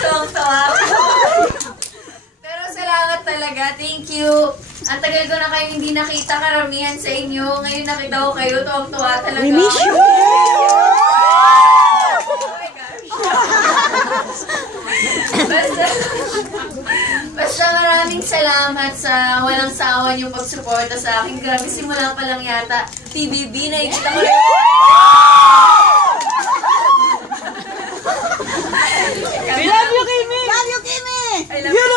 Tuwang-tuwa. Pero salamat talaga. Thank you. Ang tagal ko na kayo hindi nakita, karamihan sa inyo. Ngayon nakita ko kayo. Tuwang-tuwa talaga. We miss you! Basta maraming salamat sa walang sawa niyong pagsuporta sa akin. Grabe, simula pa lang yata. TVB, nakikita ko rin. We love you, Kimi! Love you, Kimi! I love you.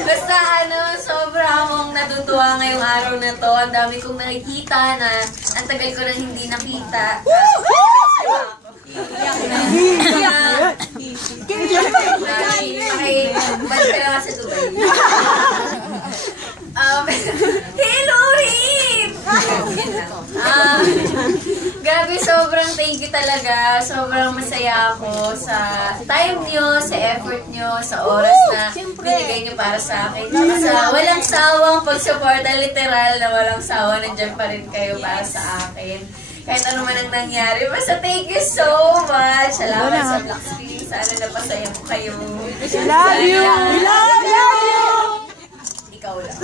Basta sobra akong natutuwa ngayong araw na to. Ang dami kong nakikita na ang tagal ko na hindi nakita. Balik ka lang sa Dubai. Hello, Rip! Grabe, sobrang thank you talaga. Sobrang masaya ako sa time nyo, sa effort nyo, sa oras na binigay nyo para sa akin. Sa walang sawang pagsuporta, literal na walang sawa, nandyan pa rin kayo para sa akin. Kahit ano man ang nangyari. Basta thank you so much. Salamat sa Black Screen. Sana napasaya ko kayo. We love you! We love you! Ikaw lang.